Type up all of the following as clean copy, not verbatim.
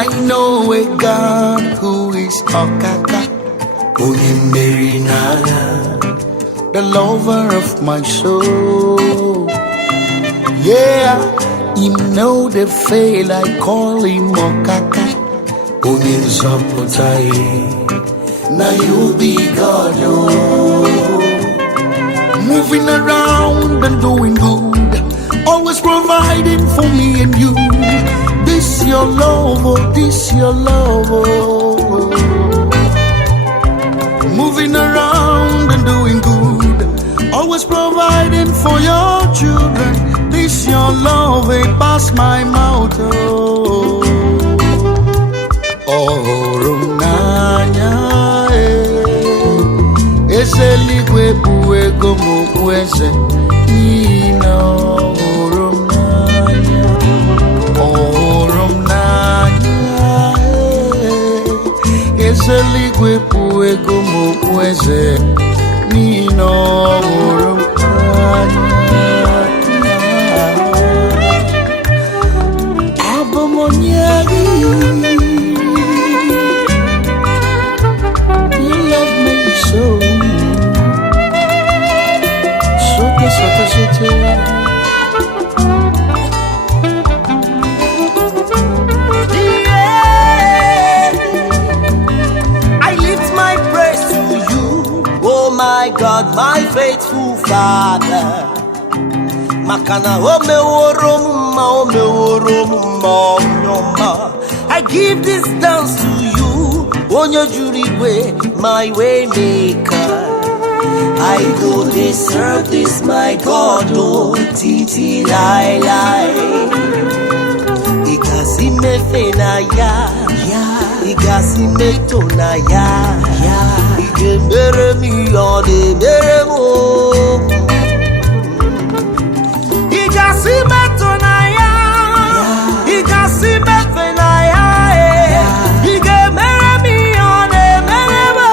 I know a God who is Okaka, the lover of my soul. Yeah, him know the fail, I call him Okaka. Now you be God, moving around and doing good, always providing for me and you. This your love, oh, this your love, oh. Moving around and doing good, always providing for your children. This your love, it pass my mouth, oh. Orunanya, eseligwe buwe gomo bueze, nino orunanya, orunanya, eseligwe buwe gomo bueze, nino orunanya. Abomonyagi. I lift my praise to you, oh my God, my faithful Father. Makana I give this dance to you, Onyo Juriwe, my way maker. I go they serve this my God, oh titi lai lai. Igasi me fena ya, igasi me tona ya, ige mere mi ode mere mo. Igasi me tona ya, igasi me fena ya, ige mere mi ode mere mo.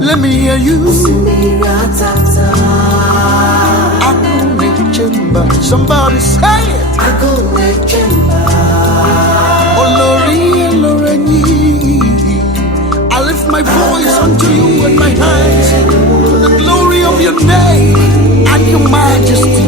Let me hear you. Somebody say it. Olori, Oloreni. I lift my voice unto you and my hands, the glory of your name and your majesty.